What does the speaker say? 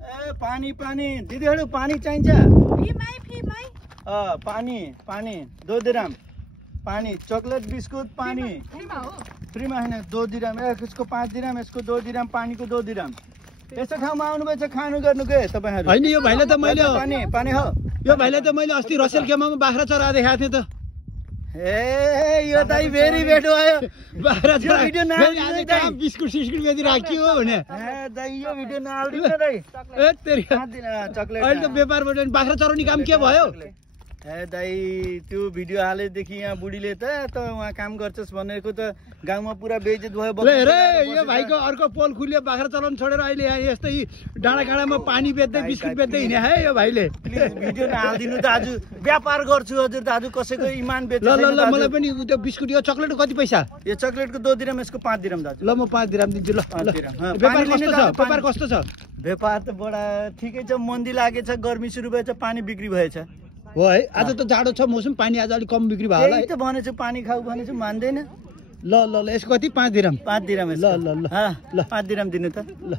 ए पानी पानी दिदीहरु पानी चाहिन्छ पानी पानी 2 दिरहम पानी चॉकलेट बिस्कुट पानी फ्रीमा हैन 2 दिरहम यसको 5 दिरहम यसको 2 दिरहम पानीको 2 दिरहम यस्तो ठाउँमा आउनुभएछ खानु गर्नु के तपाईहरु हैन यो भाइले त मैले पानी पानी हो यो भाइले त मैले अस्ति रसेल केमामा बाख्रा चरा देखाएको थिएँ त ए यो दाइ भेरी भेटो आयो बाख्रा यो भिडियो नहाल्नु दाइ बिस्कुट सिस्कुट बेची राखियो भने ए दाइ यो भिडियो नहाल्दिनु न दाइ ए तेरी चकलेट अहिले त व्यापारबाट बाख्रा चराउने काम के भयो ए दाइ त्यो भिडियो हालेदेखि यहाँ बुढीले त वहाँ काम गर्छस् भनेको त गाउँमा पुरा बेइज्जत भयो रे यो भाइको अर्को पोल खुल्यो बाख्रा चलाउन छोडेर अहिले यहाँ यस्तै डाँडा काँडामा पानी बेच्दै बिस्कुट बेच्दै हिँड्ने है यो भाइले प्लिज भिडियो नहाल्दिनु दाजु व्यापार गर्छु हजुर दाजु कसैको इमान बेच्छ ल ल ल मलाई पनि त्यो बिस्कुट यो चकलेटको कति पैसा यो चकलेटको 2 दिरहम यसको 5 दिरहम दाजु ल म 5 दिरहम दिन्छु ल व्यापार कस्तो छ व्यापार कस्तो छ व्यापार त बडा ठिकै छ मन्दी लागेछ गर्मी सुरु भएछ पानी बिक्री भएछ हो है आज त जाडो छ मौसम पानी आज अलि कम बिक्री भयो होला है त भनेछु पानी खाऊ भनेछु मान्दैन ल ल ल यसको कति 5 दिरहम 5 दिरहम ल ल ल ल 5 दिरहम दिनु त ल